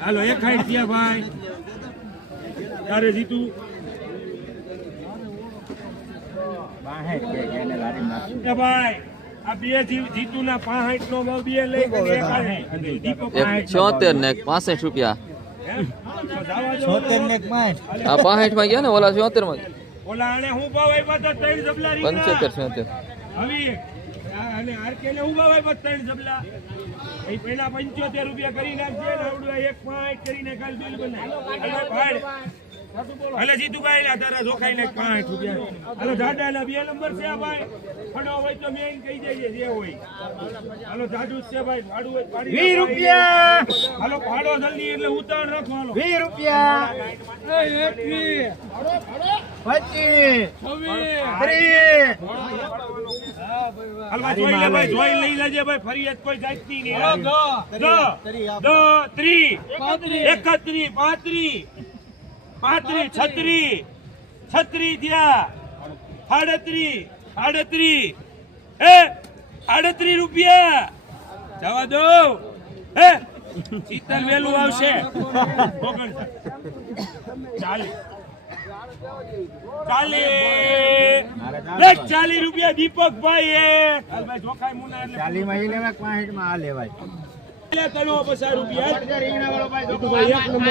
હાલો એક ખાઈ થયા ભાઈ. તારે જીતું. ભાઈ આ બે જી- જીતુના પાંસઠ નો ભાવ બે લઈ ગઈ એક હાઈટ. અને દીપક એક 65 છોતેર ને પાસઠ રૂપિયા. છોતેર ને આ પાસઠમાં ગયા ને ઓલા છોતેરમાં ઓલા હું ભાવ આપ્યા હતા ત્રણ જબલા પંચોતેર છોતેર. હવે અને આરકે ને હું ભાવ આપ્યા ત્રણ જબલા. એ પેલા પંચોતેર રૂપિયા કરી નાખજે આવડું એક પાંચ કરીને કાલ બિલ બનાય હાલો ભાઈ હાલે જીતુભાઈ લા તારા જોખાઈ ને પાંચ રૂપિયા. હાલો ના બે નંબર છે આ ભાઈ. ફડો હોય તો મેં કહી દઈએ જે હોય. હાલો જાડુ છે ભાઈ ભાડું હોય પાડી વીસ રૂપિયા. હાલો ભાડો જલ્દી એટલે ઉતાર રાખો હાલો. વીસ રૂપિયા. પચીસ. ત્રીસ. હાલ જોઈ લે ભાઈ જોઈ લઈ લેજે ભાઈ ફરિયાદ કોઈ જાતની નહીં દસ દસ ત્રીસ એકત્રીસ પાંત્રીસ. પાંત્રીસ છત્રીસ છત્રીસ થયા. આડત્રીસ આડત્રીસ. હે આડત્રીસ રૂપિયા. જવા દો. હે શીતલ વેલું આવશે. ચાલે ચાલીસ. ચાલીસ ચાલીસ રૂપિયા દીપકભાઈ એ ભાઈ જોખાઈ મુના એટલે ચાલી માં લેવાય પાંસઠમાં આ લેવાય તણો પચાસ રૂપિયા એક નંબર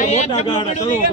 મોટા